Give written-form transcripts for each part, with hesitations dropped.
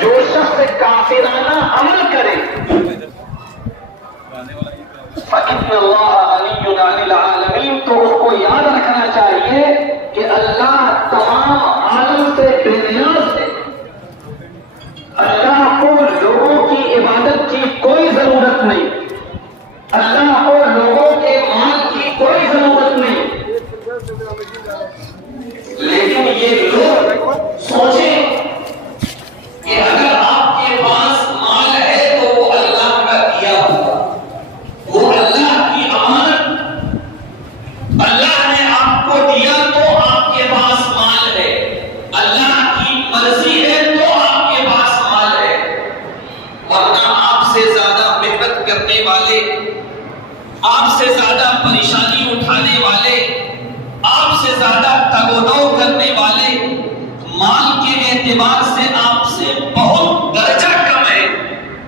جو شخص کافرانہ عمل کرے فَإِنَّ اللَّهَ غَنِيٌّ عَنِ الْعَالَمِينَ، تو اس کو یاد رکھنا چاہیے کہ اللہ تمام عالم سے بے نیاز ہے۔ اللہ کو لوگوں کی عبادت کی کوئی ضرورت نہیں، اللہ کو لوگوں کے مال کی کوئی ضرورت نہیں، لیکن یہ لوگ سوچیں کہ اگر آپ کے پاس مال ہے تو وہ اللہ کا دیا ہوگا، وہ اللہ کی امانت، اللہ نے آپ کو دیا تو آپ کے پاس مال ہے، اللہ کی مرضی ہے تو آپ کے پاس مال ہے، ورنہ آپ سے زیادہ محنت کرنے والے، آپ سے زیادہ پریشانی اٹھانے والے، آپ سے زیادہ تگ و دو کرنے والے، مال کے اعتبار سے آپ سے بہت درجہ کم ہے،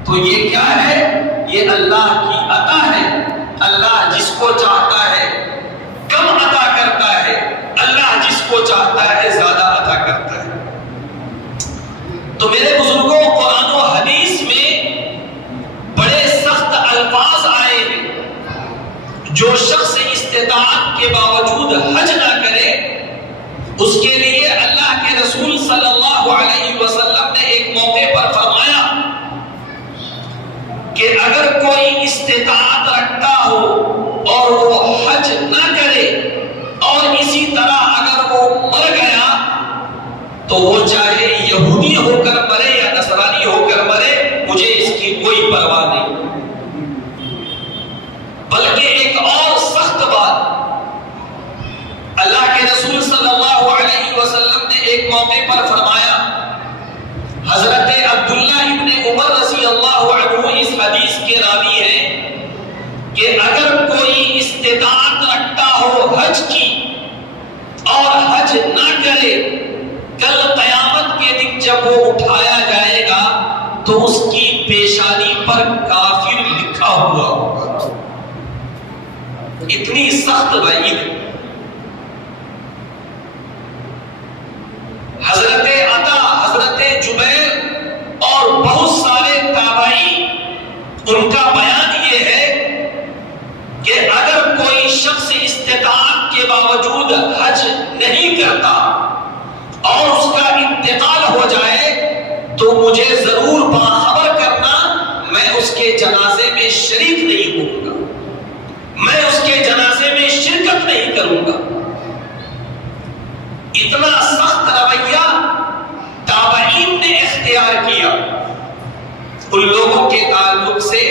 تو یہ کیا ہے؟ یہ اللہ کی عطا ہے۔ اللہ جس کو چاہتا ہے کم عطا کرتا ہے، اللہ جس کو چاہتا ہے زیادہ عطا کرتا ہے۔ تو میرے بزرگوں، قرآن و حدیث میں بڑے سخت الفاظ آئے ہیں۔ جو شخص استطاعت کے باوجود حج نہ کرے، اس کے لیے اللہ کے رسول صلی اللہ علیہ وسلم نے ایک موقع پر فرمایا کہ اگر کوئی استطاعت رکھتا ہو اور وہ حج نہ کرے اور اسی طرح اگر وہ مر گیا تو وہ چاہے یہودی ہو کر مرے یا نصرانی ہو کر مرے، مجھے اس کی کوئی پرواہ نہیں۔ بلکہ ایک اور سخت بات اللہ کے رسول صلی اللہ علیہ وسلم نے ایک موقع پر فرمایا۔ حضرت عبداللہ ابن عمر رضی اللہ عنہ اس حدیث کے راوی ہیں کہ اگر کوئی استطاعت رکھتا ہو حج کی اور حج نہ کرے، کل قیامت کے دن جب وہ اٹھایا جائے گا تو اس کی پیشانی پر کافر لکھا ہوا ہوگا۔ اتنی سخت وعید ہے۔ حضرت عطا، حضرت جبیر اور بہت سارے تابعین، ان کا بیان یہ ہے کہ اگر کوئی شخص استطاعت کے باوجود حج نہیں کرتا اور اس کا انتقال ہو جائے تو مجھے ضرور باخبر کرنا، میں اس کے جنازے میں شریک نہیں ہوں گا، میں اس کے جنازے میں شرکت نہیں کروں گا۔ اتنا سخت رویہ تابعین نے اختیار کیا ان لوگوں کے تعلق سے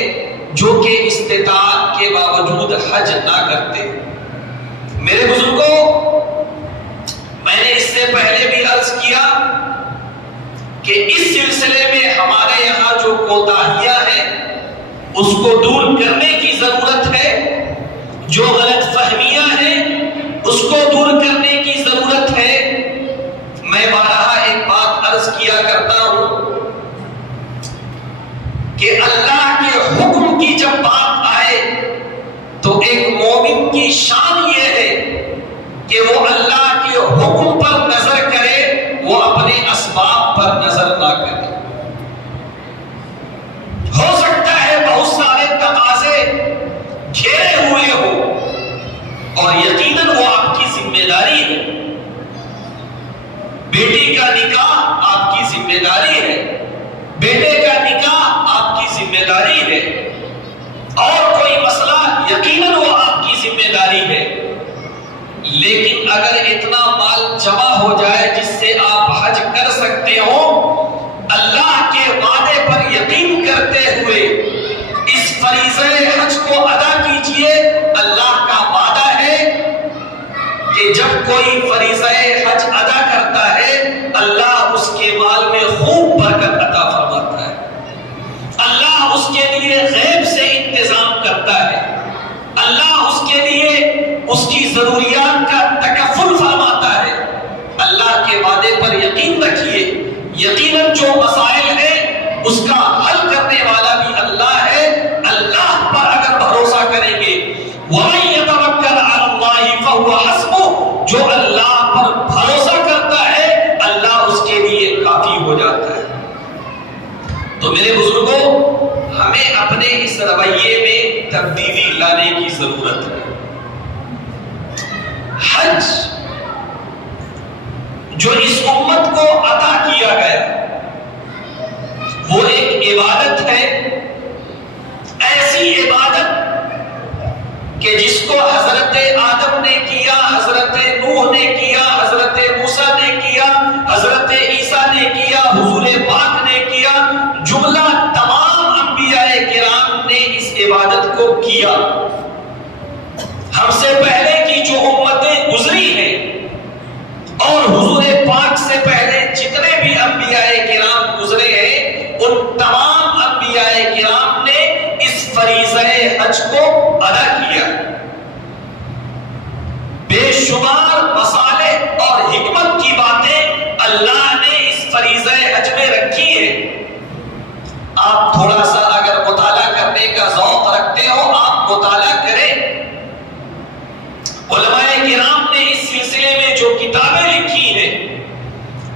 جو کہ استطاعت کے باوجود حج نہ کرتے۔ میرے بزرگوں، میں نے اس سے پہلے بھی عرض کیا کہ اس سلسلے میں ہمارے یہاں جو کوتاہیاں ہیں اس کو دور کرنے کی ضرورت ہے، جو غلط فہمیاں ہیں اس کو دور کرنے کی ضرورت ہے۔ میں بارہا ایک بات عرض کیا کرتا ہوں کہ اللہ کے حکم کی جب بات آئے تو ایک مومن کی شان یہ ہے کہ وہ اللہ کے حکم پر نظر کرے، وہ اپنے اسباب پر نظر نہ کرے۔ ہو سکتا ہے بہت سارے تقاضے گھیرے ہوئے ہوں اور یقیناً وہ آپ کی ذمہ داری ہے، بیٹی کا نکاح آپ کی ذمہ داری ہے، بیٹے کا نکاح آپ کی ذمہ داری ہے، اور کوئی مسئلہ یقیناً وہ آپ کی ذمہ داری ہے۔ لیکن اگر اتنا مال جمع ہو جائے جس سے آپ حج کر سکتے ہو، اللہ کے وعدے پر یقین کرتے ہوئے اس فریضہ حج کو ادا کیجئے۔ اللہ کا وعدہ ہے کہ جب کوئی فریضہ حج ادا کرتا ہے اللہ اس کے مال میں خوب برکت عطا فرماتا ہے، اللہ اس کے لیے غیب سے انتظام کرتا ہے، اللہ اس کے لیے اس کی ضروریات کا تکفل فرماتا ہے۔ اللہ کے وعدے پر یقین رکھیے، یقیناً جو مسائل ہیں اس کا حل کرنے والا بھی اللہ ہے۔ اللہ پر اگر بھروسہ کریں گے، وَمَن يَتَوَكَّلْ عَلَى اللَّهِ فَهُوَ حَسْبُهُ، جو اللہ پر بھروسہ کرتا ہے اللہ اس کے لیے کافی ہو جاتا ہے۔ تو میرے بزرگوں، ہمیں اپنے اس رویے میں تبدیلی لانے کی ضرورت ہے۔ حج جو اس امت کو عطا کیا گیا وہ ایک عبادت ہے، ایسی عبادت کہ جس کو حضرت آدم نے کیا، حضرت نوح نے کیا، حضرت موسیٰ نے کیا، حضرت عیسیٰ نے کیا، حضور پاک نے کیا، جملہ تمام انبیاء کرام نے اس عبادت کو کیا۔ ہم سے پہلے کی جو امتیں گزری ہیں اور حضور پاک سے پہلے جتنے بھی انبیاء کرام گزرے ہیں، ان تمام انبیاء کرام نے اس فریضہ حج کو ادا کیا۔ بے شمار مصالح اور حکمت کی باتیں اللہ نے اس فریضہ حج میں رکھی ہیں۔ آپ تھوڑا سا اگر مطالعہ کرنے کا ذوق رکھتے ہو، آپ مطالعہ کریں۔ علماء کرام نے اس سلسلے میں جو کتابیں لکھی ہیں،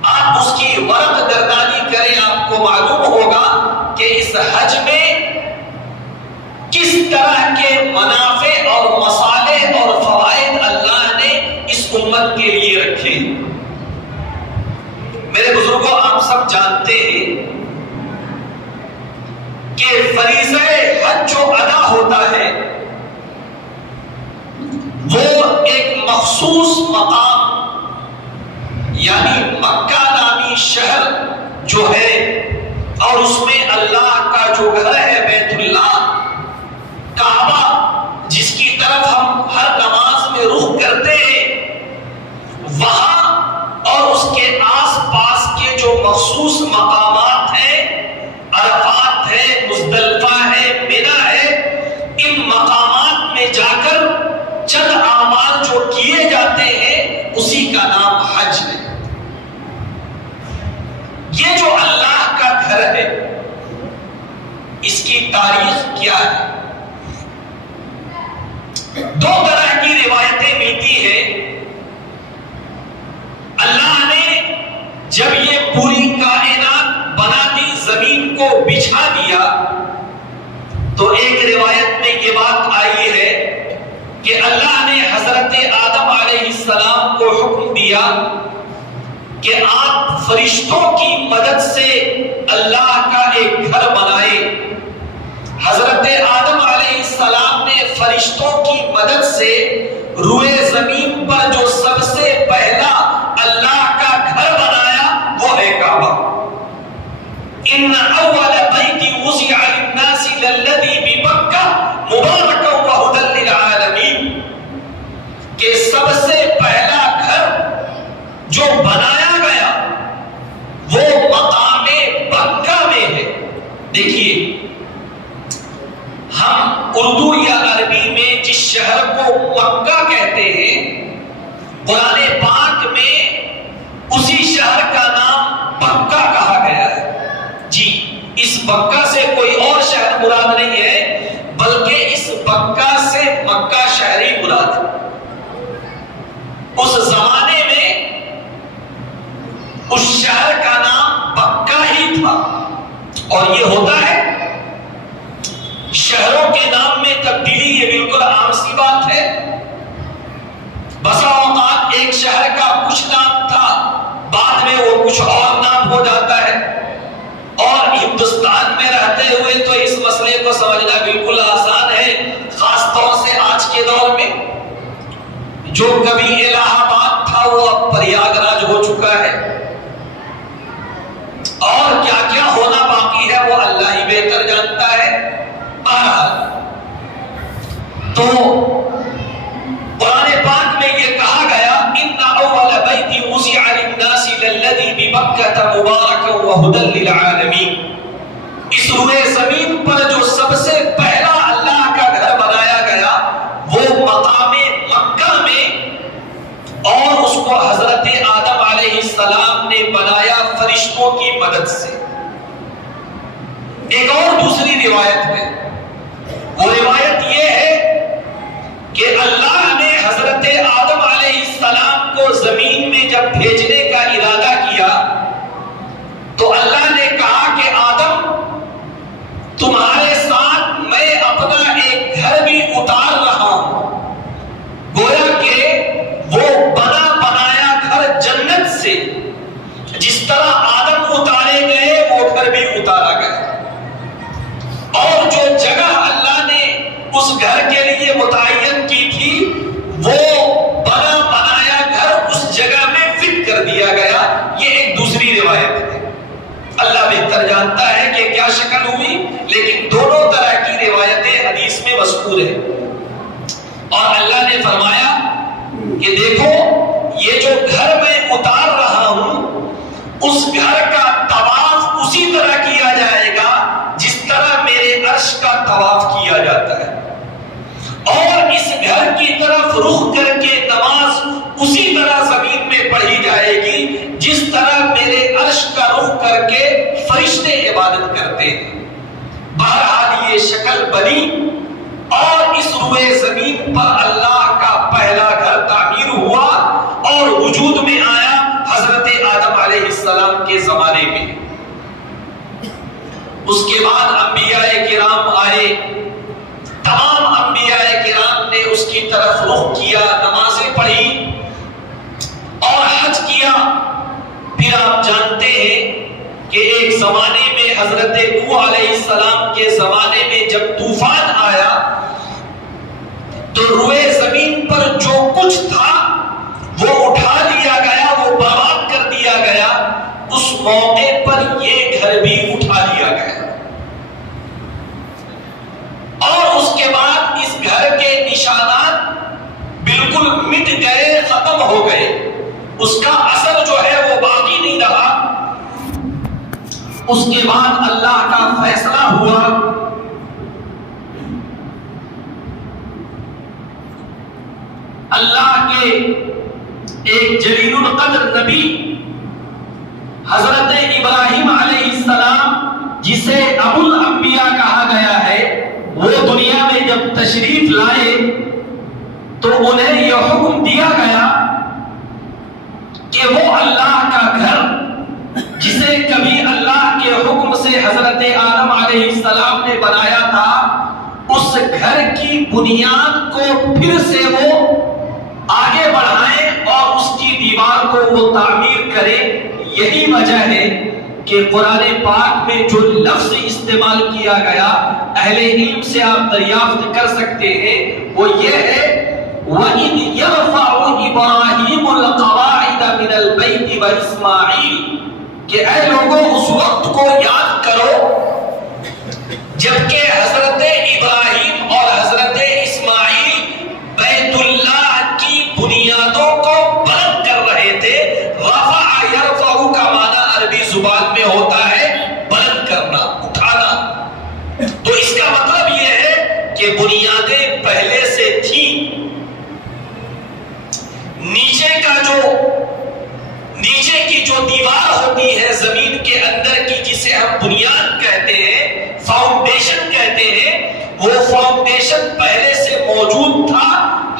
آپ اس کی ورق گردانی کریں، آپ کو معلوم ہوگا کہ اس حج میں کس طرح کے منافع اور مصالح اور فوائد اللہ نے اس امت کے لیے رکھے۔ میرے بزرگوں، آپ سب جانتے ہیں کہ فریضہ حج جو ادا ہوتا ہے وہ ایک مخصوص مقام یعنی مکہ نامی شہر جو ہے اور اس میں اللہ کا جو گھر ہے بیت اللہ کعبہ، جس کی طرف ہم ہر نماز میں رخ کرتے ہیں، وہاں اور اس کے آس پاس کے جو مخصوص مقامات ہیں، عرفات ہے، مزدلفہ ہے، منی ہے، ان مقامات میں جا کر چند اعمال جو کیے جاتے ہیں اسی کا نام حج ہے۔ یہ جو اللہ کا گھر ہے اس کی تاریخ کیا ہے؟ دو طرح کی روایتیں ملتی ہیں۔ اللہ نے جب یہ پوری کائنات بنا دی، زمین کو بچھا دیا، تو ایک روایت میں یہ بات آئی ہے کہ اللہ نے حضرت آدم علیہ السلام کو حکم دیا کہ آپ فرشتوں کی مدد سے اللہ کا ایک گھر بنائے۔ حضرت آدم علیہ السلام نے فرشتوں کی مدد سے روئے زمین پر جو سب سے پہلا اللہ کا گھر بنایا وہ ہے کعبہ۔ ان اول بیت وضع للناس للذی ببکہ مبارکا وہدی للعالمین، کہ سب سے پہلا گھر جو بنایا گیا وہ مقام مکہ میں ہے۔ دیکھیے، ہم اردو یا عربی میں جس شہر کو مکہ کہتے ہیں، قرآن پاک میں اسی شہر کا نام مکہ کہا گیا ہے۔ جی، اس مکہ سے کوئی اور شہر مراد نہیں ہے، بلکہ اس مکہ سے مکہ شہری مراد ہے۔ اس زمانے میں اس شہر کا نام مکہ ہی تھا، اور یہ ہوتا ہے شہروں کے نام میں تبدیلی، یہ بالکل عام سی بات ہے۔ بسا اوقات ایک شہر کا کچھ نام تھا، بعد میں وہ کچھ اور نام ہو جاتا ہے، اور ہندوستان میں رہتے ہوئے تو اس مسئلے کو سمجھنا بالکل آسان ہے، خاص طور سے آج کے دور میں۔ جو کبھی الہ آباد تھا وہ اب پریاگ راج ہو چکا ہے، اور کیا کیا ہونا باقی ہے وہ اللہ ہی بہتر جانتا ہے۔ تو قرآن پاک میں یہ کہا گیا، ان اول بیت وضع للناس للذی ببکہ مبارکا وہدی للعالمین، اس روئے زمین پر جو سب سے پہلا اللہ کا گھر بنایا گیا وہ مقام مکہ میں، اور اس کو حضرت آدم علیہ السلام نے بنایا فرشتوں کی مدد سے۔ ایک اور دوسری روایت ہے، وہ روایت یہ ہے کہ اللہ نے حضرت آدم علیہ السلام کو زمین جب بھیجنے کا ارادہ کیا تو اللہ نے کہا کہ آدم تمہارے ساتھ میں اپنا ایک گھر بھی اتار رہا ہوں، گویا کہ وہ بنا بنایا گھر جنت سے جس طرح آدم اتارے گئے وہ گھر بھی اتارا گیا، اور جو جگہ اللہ نے اس گھر کے لیے متعین کی تھی وہ بنا بنایا گھر اس جگہ میں فٹ کر دیا گیا۔ یہ ایک دوسری روایت ہے، اللہ بہتر جانتا ہے کہ کیا شکل ہوئی، لیکن دونوں طرح کی روایتیں حدیث میں مذکور ہیں۔ اور اللہ نے فرمایا کہ دیکھو یہ جو گھر میں اتار رہا ہوں اس گھر کا طواف اسی طرح کیا جائے گا جس طرح میرے عرش کا طواف کیا جاتا ہے، اور اس گھر کی طرف رخ کر کے نماز اسی طرح زمین میں پڑھی جائے گی جس طرح میرے عرش کا رخ کر کے فرشتے عبادت کرتے ہیں۔ بہرحال یہ شکل بنی اور اس روئے زمین پر اللہ کا پہلا گھر تعمیر ہوا اور وجود میں آیا حضرت آدم علیہ السلام کے زمانے میں۔ اس کے بعد انبیاء کرام آئے، تمام انبیاء کرام نے اس کی طرف رخ کیا، نمازیں پڑھی اور حج کیا۔ پھر آپ جانتے ہیں کہ ایک زمانے میں حضرت نوح علیہ السلام کے زمانے میں جب طوفان آیا تو روئے زمین پر جو کچھ تھا وہ اٹھا لیا گیا، وہ برباد کر دیا گیا۔ اس موقع پر یہ گھر بھی اٹھا لیا گیا، اور اس کے بعد اس گھر کے نشانات بالکل مٹ گئے، ختم ہو گئے، اس کا اثر جو ہے وہ باقی نہیں رہا۔ اس کے بعد اللہ کا فیصلہ ہوا، اللہ کے ایک جلیل القدر نبی حضرت ابراہیم علیہ السلام جسے ابو الانبیاء کہا گیا ہے، وہ دنیا میں جب تشریف لائے تو انہیں یہ حکم دیا گیا کہ وہ اللہ کا گھر جسے کبھی اللہ کے حکم سے حضرت آدم علیہ السلام نے بنایا تھا، اس گھر کی بنیاد کو پھر سے وہ آگے بڑھائیں اور اس کی دیوار کو وہ تعمیر کریں۔ یہی وجہ ہے کہ قرآن پاک میں جو لفظ استعمال کیا گیا اہل علم سے آپ دریافت کر سکتے ہیں، وہ یہ ہے وَإِذْ يَرْفَعُ إِبْرَاهِيمُ الْقَوَاعِدَ مِنَ الْبَيْتِ وَإِسْمَاعِيلُ کہ اے لوگوں اس وقت کو یاد کرو جبکہ حضرت ابراہیم اور حضرت اسماعیل بیت اللہ کی بنیادوں کو بلند کر رہے تھے۔ رفع یرفع کا معنی عربی زبان میں ہوتا ہے بلند کرنا، اٹھانا، تو اس کا مطلب یہ ہے کہ بنیادیں پہلے سے تھیں، نیچے کی جو دیوار ہوتی ہے زمین کے اندر کی جسے ہم بنیاد کہتے ہیں، فاؤنڈیشن کہتے ہیں، وہ فاؤنڈیشن پہلے سے موجود تھا۔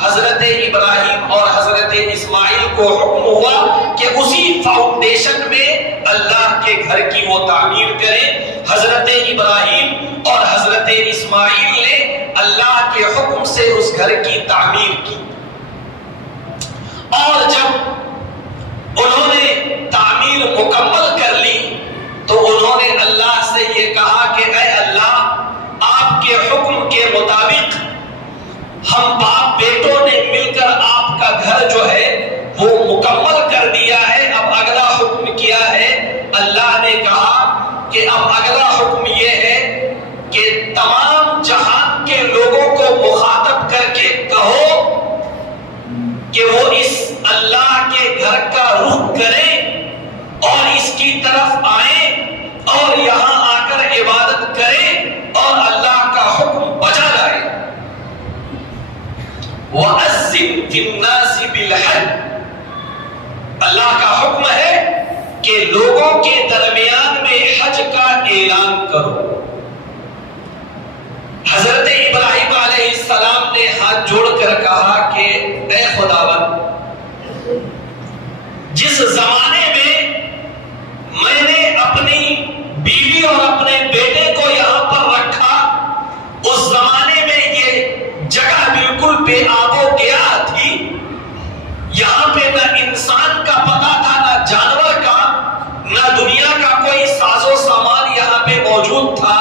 حضرت ابراہیم اور حضرت اسماعیل کو حکم ہوا کہ اسی فاؤنڈیشن میں اللہ کے گھر کی وہ تعمیر کریں۔ حضرت ابراہیم اور حضرت اسماعیل نے اللہ کے حکم سے اس گھر کی تعمیر کی، اور جب انہوں نے تعمیر مکمل کر لی تو انہوں نے اللہ سے یہ کہا کہ اے اللہ، آپ کے حکم کے مطابق ہم باپ بیٹوں نے مل کر آپ کا گھر جو ہے وہ مکمل کر دیا ہے، اب اگلا حکم کیا ہے؟ اللہ نے کہا کہ اب اگلا حکم یہ ہے کہ تمام جہان کے لوگوں کو مخاطب کر کے کہو کہ وہ اس اللہ کے گھر کا رخ کریں اور اس کی طرف آئیں اور یہاں آ کر عبادت کریں اور اللہ کا حکم بجا لائیں۔ وَأَذِّنْ فِي النَّاسِ بِالْحَجِّ اللہ کا حکم ہے کہ لوگوں کے درمیان میں حج کا اعلان کرو۔ حضرت ابراہیم علیہ السلام نے ہاتھ جوڑ کر کہا کہ اے خداوند، جس زمانے میں میں نے اپنی بیوی اور اپنے بیٹے کو یہاں پر رکھا، اس زمانے میں یہ جگہ بالکل بے آب و گیا تھی. یہاں پہ نہ انسان کا پتہ تھا، نہ جانور کا، نہ دنیا کا کوئی ساز و سامان یہاں پہ موجود تھا.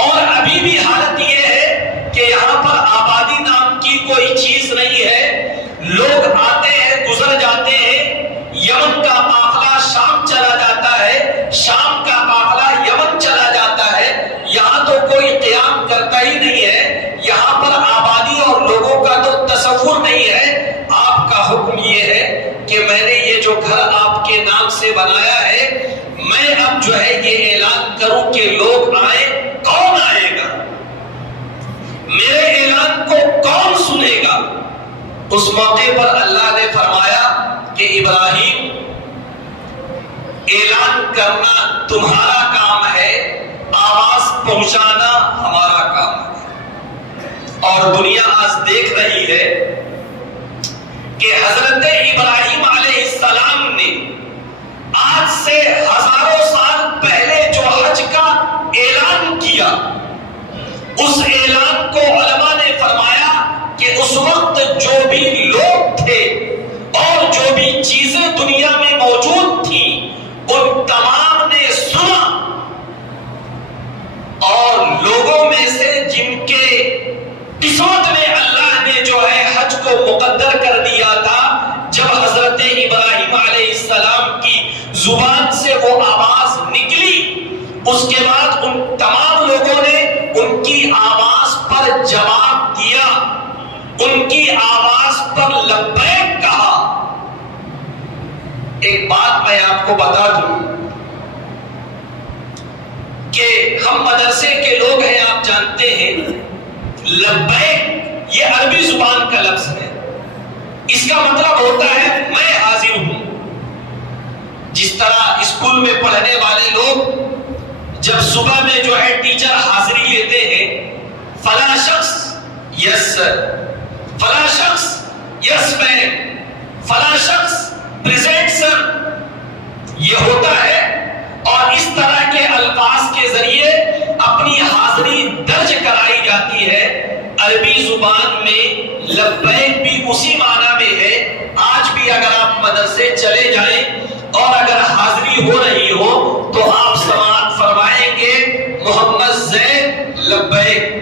اور ابھی بھی حالت یہ ہے کہ یہاں پر آبادی نام کی کوئی چیز نہیں ہے. لوگ آتے ہیں، گزر جاتے ہیں. یمن کا قافلہ شام چلا جاتا ہے، شام کا قافلہ یمن چلا جاتا ہے. یہاں تو کوئی قیام کرتا ہی نہیں ہے. یہاں پر آبادی اور لوگوں کا تو تصور نہیں ہے. آپ کا حکم یہ ہے کہ میں نے یہ جو گھر آپ کے نام سے بنایا ہے، میں اب جو ہے یہ اعلان کروں کہ لوگ آئیں. کون آئے گا؟ میرے اعلان کو کون سنے گا؟ اس موقع پر اللہ نے فرمایا کہ ابراہیم، اعلان کرنا تمہارا کام ہے، آواز پہنچانا ہمارا کام ہے. اور دنیا آج دیکھ رہی ہے کہ حضرت ابراہیم علیہ السلام نے آج سے ہزاروں سال پہلے جو حج کا اعلان کیا، اس اعلان کو علماء نے فرمایا کہ اس وقت جو بھی لوگ تھے اور جو بھی چیزیں دنیا میں موجود تھیں، ان تمام نے سنا. اور لوگوں میں سے جن کے قسمت میں اللہ نے جو ہے حج کو مقدر کر دیا تھا، جب حضرت ابراہیم علیہ السلام کی زبان سے وہ آواز نکلی، اس کے بعد ان تمام لوگوں نے ان کی آواز پر جواب دیا، ان کی آواز پر لبیک کہا. ایک بات میں آپ کو بتا دوں کہ ہم مدرسے کے لوگ ہیں، آپ جانتے ہیں لبیک یہ عربی زبان کا لفظ ہے. اس کا مطلب ہوتا ہے میں حاضر ہوں. جس طرح اسکول میں پڑھنے والے لوگ جب صبح میں جو ہے ٹیچر حاضری لیتے ہیں، فلاں شخص یس سر، فلاں شخص یس میم، فلاں شخص پریزنٹ سر، یہ ہوتا ہے. اور اس طرح کے الفاظ کے ذریعے اپنی حاضری درج کرائی جاتی ہے. عربی زبان میں لبیک بھی اسی معنی میں ہے. آج بھی اگر آپ مدرسے چلے جائیں اور اگر حاضری ہو رہی ہو تو آپ سماعت فرمائیں گے محمد زید لبیک،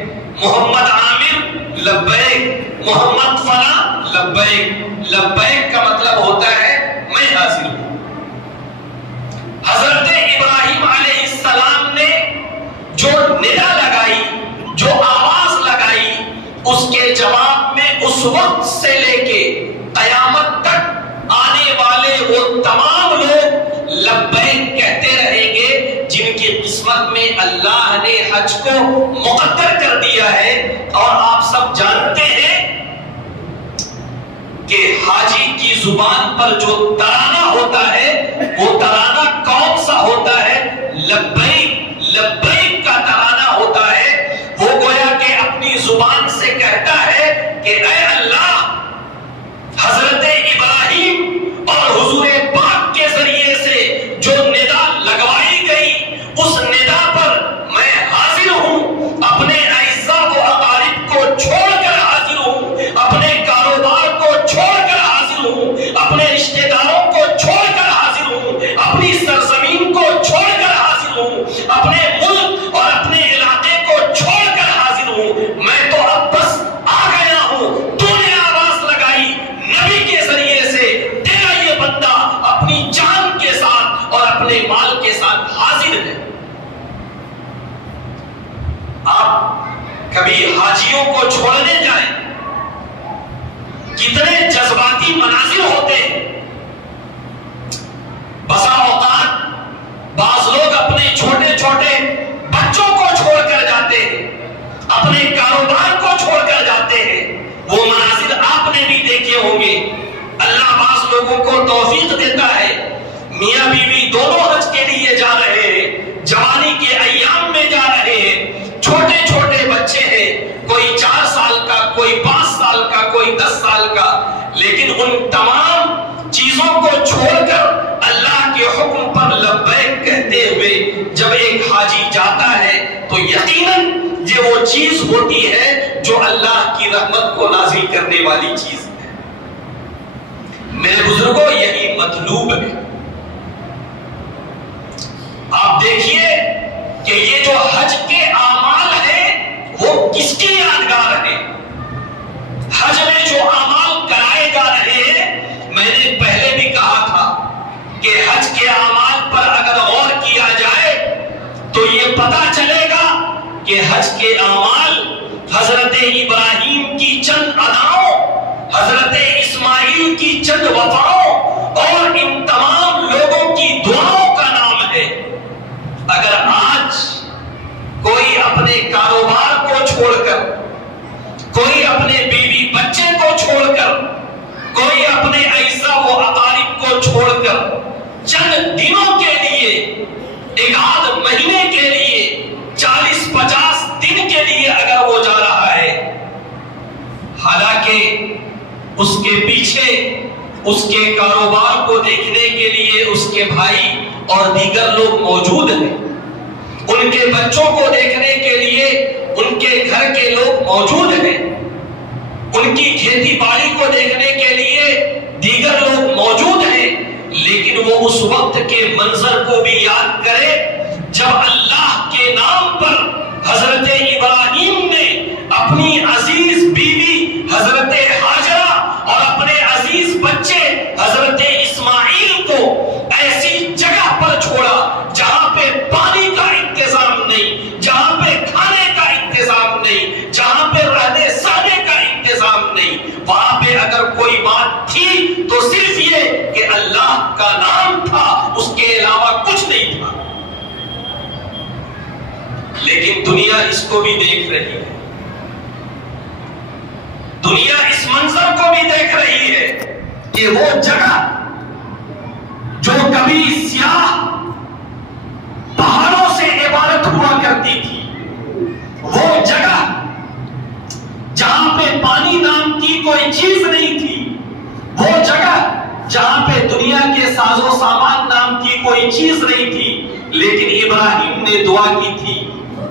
محمد عامر لبیک، محمد فلاں لبیک. لبیک کا مطلب ہوتا ہے میں حاضر ہوں. حضرت ابراہیم علیہ السلام نے جو ندا لگائی، جو آواز لگائی، اس کے جواب میں اس وقت سے لے کے قیامت تک آنے والے وہ تمام لوگ لبیک کہتے رہیں گے جن کی قسمت میں اللہ نے حج کو مقدر کر دیا ہے. اور آپ سب جانتے ہیں کہ حاجی کی زبان پر جو ترانہ ہوتا ہے، وہ ترانہ کون سا ہوتا ہے؟ لبیک، لبیک کا ترانہ ہوتا ہے. وہ گویا کہ اپنی زبان سے کہتا ہے کہ اے اللہ، حضرت ابراہیم اور حضور پاک کے ذریعے سے جو ندا لگوائی گئی، اس ندا پر میں حاضر ہوں. اپنے اعزاء و اقارب کو چھوڑ کر حاضر ہوں، اپنے کاروبار کو چھوڑ کر حاضر ہوں، اپنے رشتہ داروں کو چھوڑ کر حاضر ہوں، اپنی سرزمین کو چھوڑ کر حاضر ہوں، اپنے ملک اور اپنے علاقے کو چھوڑ کر حاضر ہوں. میں تو اب بس آ گیا ہوں. تو نے آواز لگائی نبی کے ذریعے سے، تیرا یہ بندہ اپنی جان کے ساتھ اور اپنے مال کے ساتھ حاضر ہے. آپ کبھی حاجیوں کو چھوڑنے جائیں، کتنے جذباتی مناظر ہوتے ہیں. بسا اوقات بعض لوگ اپنے چھوٹے چھوٹے بچوں کو چھوڑ کر جاتے ہیں، اپنے کاروبار کو چھوڑ کر جاتے ہیں. وہ مناظر آپ نے بھی دیکھے ہوں گے. اللہ بعض لوگوں کو توفیق دیتا ہے، میاں بیوی دونوں حج کے لیے جا رہے ہیں، جوانی کے ایام میں جا رہے ہیں، چھوٹے چھوٹے بچے ہیں، کوئی 4 سال کا، کوئی 5 سال کا، کوئی 10 سال کا. لیکن ان تمام چیزوں کو چھوڑ یہ وہ چیز ہوتی ہے جو اللہ کی رحمت کو نازل کرنے والی چیز ہے۔ میرے بزرگوں، یہی مطلوب ہے۔ آپ دیکھیے کہ یہ جو حج کے اعمال ہیں وہ کس کی یادگار ہے؟ حج میں جو اعمال کرائے جا رہے ہیں، میں نے پہلے بھی کہا تھا کہ حج کے اعمال پر اگر غور کیا جائے تو یہ پتہ چلے گا کہ حج کے اعمال حضرت ابراہیم کی چند اداؤں، حضرت اسماعیل کی چند وفاؤں اور ان تمام لوگوں کی دعاؤں کا نام ہے۔ اگر آج کوئی اپنے کاروبار کو چھوڑ کر، کوئی اپنے بیوی بچے کو چھوڑ کر، کوئی اپنے اعزا و اقارب کو چھوڑ کر چند دنوں کے لیے، ایک آدھ مہینے کے لیے، 40-50 دن کے لیے اگر وہ جا رہا ہے، حالانکہ اس کے پیچھے اس کے کاروبار کو دیکھنے کے لیے اس کے بھائی اور دیگر لوگ موجود ہیں، ان کے بچوں کو دیکھنے کے لیے ان کے گھر کے لوگ موجود ہیں، ان کی کھیتی باڑی کو دیکھنے کے لیے دیگر لوگ موجود ہیں، لیکن وہ اس وقت کے منظر کو بھی یاد کرے جب اللہ کے نام پر حضرت ابراہیم نے اپنی عزیز بیوی حضرت ہاجرہ اور اپنے عزیز بچے حضرت اسماعیل کو ایسی جگہ پر چھوڑا جہاں پہ پانی کا انتظام نہیں، جہاں پہ کھانے کا انتظام نہیں، جہاں پہ رہنے سہنے کا انتظام نہیں۔ وہاں پہ اگر کوئی بات تھی تو صرف یہ کہ اللہ کا نام تھا، اس کے علاوہ کچھ نہیں تھا۔ لیکن دنیا اس کو بھی دیکھ رہی ہے، دنیا اس منظر کو بھی دیکھ رہی ہے کہ وہ جگہ جو کبھی سیاہ پہاڑوں سے عبارت ہوا کرتی تھی، وہ جگہ جہاں پہ پانی نام کی کوئی چیز نہیں تھی، وہ جگہ جہاں پہ دنیا کے ساز و سامان نام کی کوئی چیز نہیں تھی، لیکن ابراہیم نے دعا کی تھی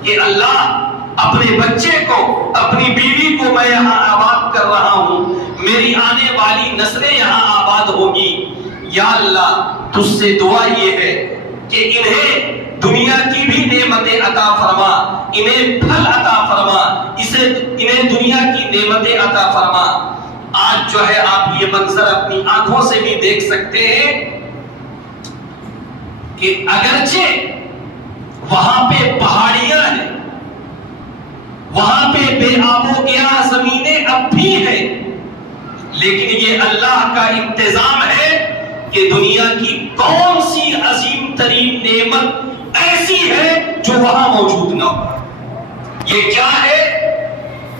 کہ اللہ اپنے بچے کو، اپنی بیوی کو میں یہاں آباد کر رہا ہوں، میری آنے والی نسلیں یہاں آباد ہوگی، یا اللہ تجھ سے دعا یہ ہے کہ انہیں دنیا کی بھی نعمتیں عطا فرما، انہیں پھل عطا فرما، انہیں دنیا کی نعمتیں عطا فرما۔ آج جو ہے آپ یہ منظر اپنی آنکھوں سے بھی دیکھ سکتے ہیں کہ اگرچہ وہاں پہ پہاڑیاں ہیں، وہاں پہ بے آب و گیا زمینیں اب بھی ہیں، لیکن یہ اللہ کا انتظام ہے کہ دنیا کی کون سی عظیم ترین نعمت ایسی ہے جو وہاں موجود نہ ہو۔ یہ کیا ہے؟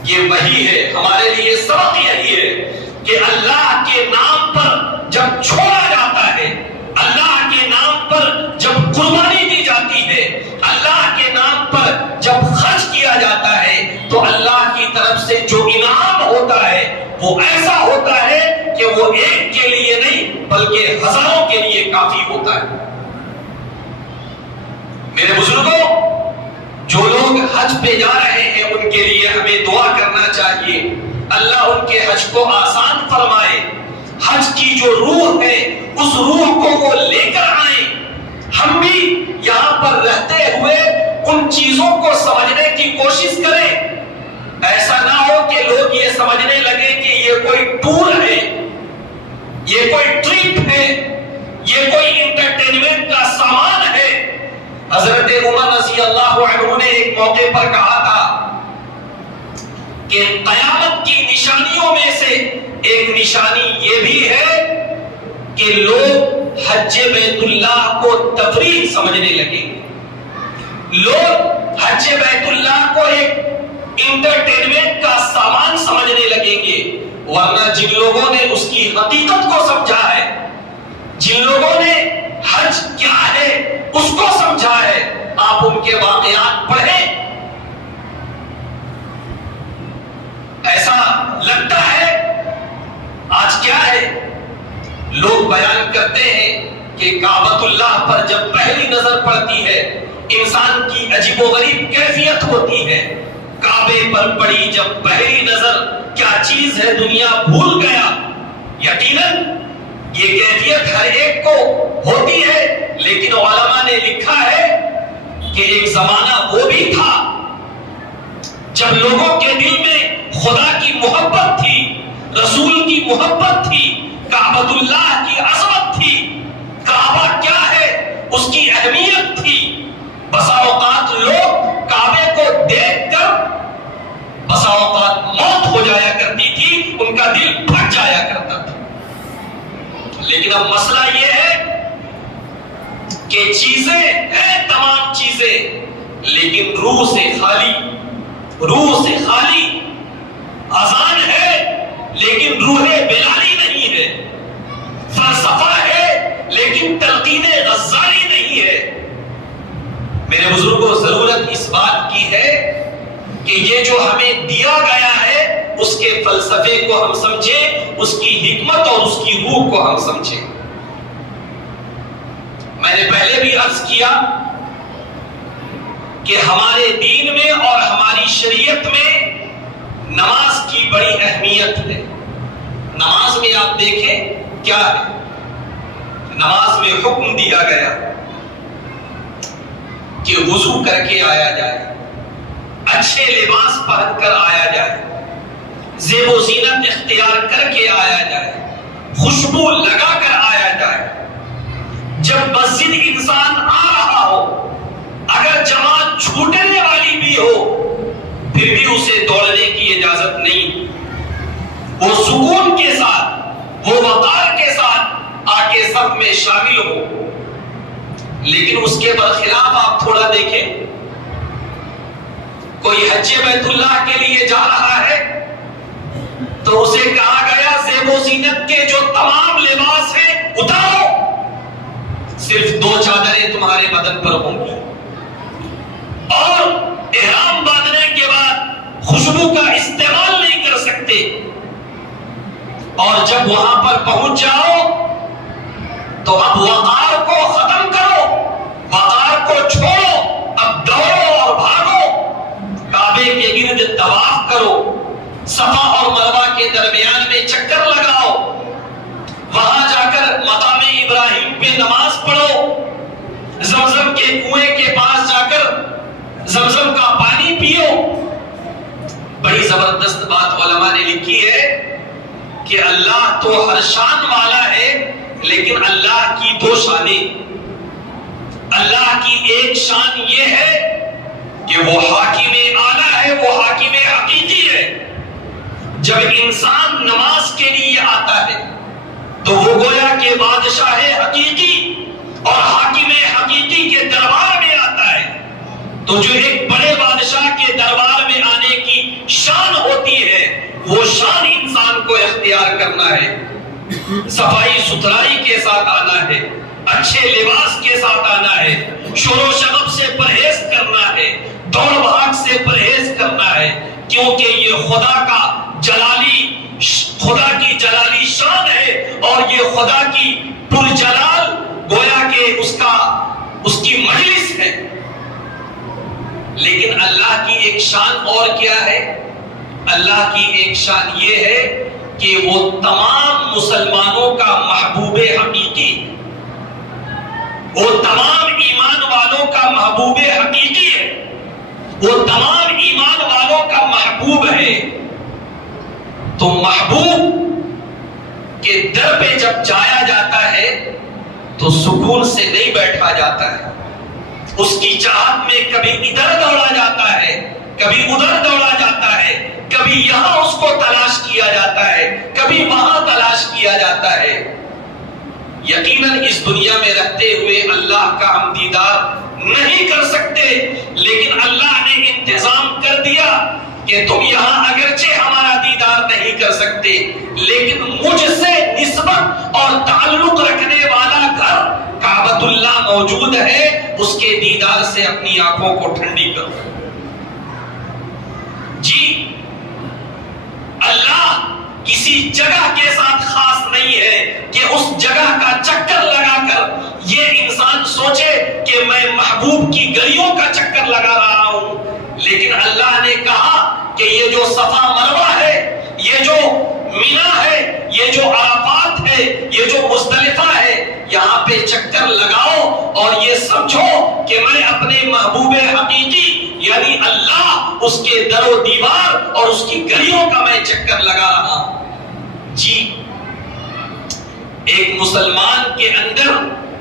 یہ وہی ہے۔ ہمارے لیے سبق یہی ہے کہ اللہ کے نام پر جب چھوڑا جاتا ہے، اللہ کے نام پر جب قربانی دی جاتی ہے، اللہ کے نام پر جب خرچ کیا جاتا ہے، تو اللہ کی طرف سے جو انعام ہوتا ہے وہ ایسا ہوتا ہے کہ وہ ایک کے لیے نہیں بلکہ ہزاروں کے لیے کافی ہوتا ہے۔ میرے بزرگوں، جو لوگ حج پہ جا رہے ہیں ان کے لیے ہمیں دعا کرنا چاہیے، اللہ ان کے حج کو آسان فرمائے، حج کی جو روح ہے اس روح کو وہ لے کر آئیں۔ ہم بھی یہاں پر رہتے ہوئے ان چیزوں کو سمجھنے کی کوشش کریں، ایسا نہ ہو کہ لوگ یہ سمجھنے لگے کہ یہ کوئی ٹور ہے، یہ کوئی ٹرپ ہے، یہ کوئی انٹرٹینمنٹ کا سامان ہے۔ حضرت عمر رضی اللہ عنہ نے ایک موقع پر کہا تھا کہ قیامت کی نشانیوں میں سے ایک نشانی یہ بھی ہے کہ لوگ حج بیت اللہ کو تفریح سمجھنے لگیں گے، لوگ حج بیت اللہ کو ایک انٹرٹینمنٹ کا سامان سمجھنے لگیں گے، ورنہ جن لوگوں نے اس کی حقیقت کو سمجھا ہے، جن لوگوں نے حج کیا ہے اس کو سمجھا ہے، آپ ان کے واقعات پڑھیں، ایسا لگتا ہے آج کیا ہے، لوگ بیان کرتے ہیں کہ کعبۃ اللہ پر جب پہلی نظر پڑتی ہے انسان کی عجیب و غریب کیفیت ہوتی ہے، کعبے پر پڑی جب پہلی نظر کیا چیز ہے دنیا بھول گیا. یقیناً یہ کیفیت ہر ایک کو ہوتی ہے، لیکن علماء نے لکھا ہے کہ ایک زمانہ وہ بھی تھا جب لوگوں کے دل میں خدا کی محبت تھی، رسول کی محبت تھی، کعبۃ اللہ کی عظمت تھی، کعبہ کیا ہے اس کی اہمیت تھی. بسا اوقات لوگ کعبے کو دیکھ کر بسا اوقات موت ہو جایا کرتی تھی، ان کا دل پھٹ جایا کرتا تھا. لیکن اب مسئلہ یہ ہے کہ چیزیں ہیں تمام چیزیں، لیکن روح سے خالی. روح سے خالی. اذان ہے لیکن روح بلالی نہیں ہے. فلسفہ ہے لیکن تلقین غزالی نہیں ہے. میرے بزرگوں ضرورت اس بات کی ہے کہ یہ جو ہمیں دیا گیا ہے اس کے فلسفے کو ہم سمجھیں، اس کی حکمت اور اس کی روح کو ہم سمجھیں. میں نے پہلے بھی عرض کیا کہ ہمارے دین میں اور ہماری شریعت میں نماز کی بڑی اہمیت ہے. نماز میں آپ دیکھیں کیا ہے. نماز میں حکم دیا گیا کہ وضو کر کے آیا جائے، اچھے لباس پہن کر آیا جائے، زیب و زینت اختیار کر کے آیا جائے، خوشبو لگا کر آیا جائے. جب مسجد انسان آ رہا ہو، اگر جماعت چھوٹنے والی بھی ہو پھر بھی اسے دوڑنے کی اجازت نہیں. وہ سکون کے ساتھ، وہ وقار کے ساتھ آ کے صف میں شامل ہو. لیکن اس کے برخلاف آپ تھوڑا دیکھیں، کوئی حج بیت اللہ کے لیے جا رہا ہے تو اسے کہا گیا زیب و زینت کے جو تمام لباس ہیں اتارو، صرف 2 چادریں تمہارے بدن پر ہوں گی، اور احرام باندھنے کے بعد خوشبو کا استعمال نہیں کر سکتے. اور جب وہاں پر پہنچ جاؤ تو اب وقار کو ختم کرو، وقار کو چھوڑو، اب دوڑو اور بھاگو، کعبے کے گرد طواف کرو، صفا اور مروہ کے درمیان میں چکر لگاؤ، وہاں جا کر مقام ابراہیم پہ نماز پڑھو، زمزم کے کنویں کے پاس جا کر زمزم کا پانی پیو. بڑی زبردست بات علماء نے لکھی ہے کہ اللہ تو ہر شان والا ہے، لیکن اللہ کی 2 شانیں. اللہ کی ایک شان یہ ہے کہ وہ حاکم اعلیٰ ہے، وہ حاکم حقیقی ہے. جب انسان نماز کے لیے آتا ہے تو وہ گویا کہ بادشاہ حقیقی اور حاکم حقیقی کے دربار میں آتا ہے. تو جو ایک بڑے بادشاہ کے دربار میں آنے کی شان ہوتی ہے وہ شان انسان کو اختیار کرنا ہے. صفائی ستھرائی کے ساتھ آنا ہے، اچھے لباس کے ساتھ آنا ہے، شور و شغب سے پرہیز کرنا ہے، دوڑ بھاگ سے پرہیز کرنا ہے، کیونکہ یہ خدا کی جلالی شان ہے، اور یہ خدا کی پرجلال گویا کہ اس کی مجلس ہے. لیکن اللہ کی ایک شان اور کیا ہے؟ اللہ کی ایک شان یہ ہے کہ وہ تمام مسلمانوں کا محبوب حقیقی، وہ تمام ایمان والوں کا محبوب حقیقی ہے، وہ تمام ایمان والوں کا محبوب ہے. تو محبوب کے در پہ جب جایا جاتا ہے تو سکون سے نہیں بیٹھا جاتا ہے. اس کی چاہت میں کبھی ادھر دوڑا جاتا ہے، کبھی ادھر دوڑا جاتا ہے، کبھی یہاں اس کو تلاش کیا جاتا ہے، کبھی وہاں تلاش کیا جاتا ہے. یقیناً اس دنیا میں رہتے ہوئے اللہ کا ہم دیدار نہیں کر سکتے، لیکن اللہ نے انتظام کر دیا کہ تم یہاں اگرچہ ہمارا دیدار نہیں کر سکتے، لیکن مجھ سے نسبت اور تعلق رکھنے والا گھر کعبۃ اللہ موجود ہے، اس کے دیدار سے اپنی آنکھوں کو ٹھنڈی کرو. جی اللہ کسی جگہ کے ساتھ خاص نہیں ہے کہ اس جگہ کا چکر لگا کر یہ انسان سوچے کہ میں محبوب کی گلیوں کا چکر لگا رہا ہوں. لیکن اللہ نے کہا کہ یہ جو صفا مروہ ہے، یہ جو مینا ہے، یہ جو عرفات ہے، یہ جو مزدلفہ ہے، یہاں پہ چکر لگاؤ اور یہ سمجھو کہ میں اپنے محبوب حقیقی یعنی اللہ، اس کے در و دیوار اور اس کی گلیوں کا میں چکر لگا رہا ہوں۔ جی، ایک مسلمان کے اندر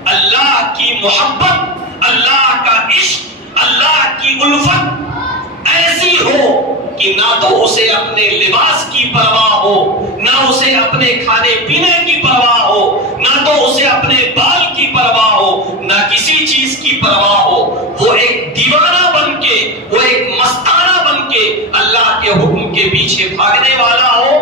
اللہ کی محبت، اللہ کا عشق، اللہ کی الفت ایسی ہو کہ نہ تو اسے اپنے لباس کی پرواہ ہو، نہ اسے اپنے کھانے پینے کی پرواہ ہو، نہ تو اسے اپنے بال کی پرواہ ہو، نہ کسی چیز کی پرواہ ہو۔ وہ ایک دیوانہ بن کے، وہ ایک مستانہ بن کے اللہ کے حکم کے پیچھے بھاگنے والا ہو۔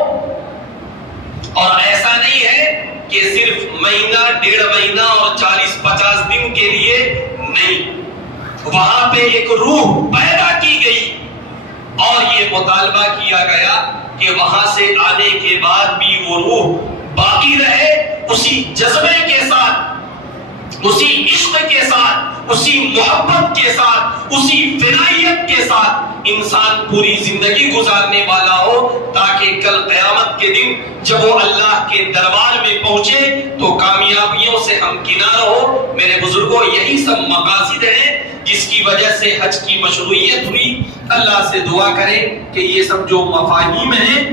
اور ایسا نہیں ہے کہ صرف مہینہ، 1.5 مہینہ اور 40-50 دن کے لیے نہیں، وہاں پہ ایک روح پیدا کی گئی اور یہ مطالبہ کیا گیا کہ وہاں سے آنے کے بعد بھی وہ روح باقی رہے، اسی جذبے کے ساتھ، اسی عشق کے ساتھ، اسی محبت کے ساتھ، اسی فدائیت کے ساتھ انسان پوری زندگی گزارنے والا ہو، تاکہ کل قیامت کے دن جب وہ اللہ کے دربار میں پہنچے تو کامیابیوں سے ہمکنار ہو۔ میرے بزرگوں، یہی سب مقاصد ہیں جس کی وجہ سے حج کی مشروعیت ہوئی۔ اللہ سے دعا کریں کہ یہ سب جو مفاہیم ہیں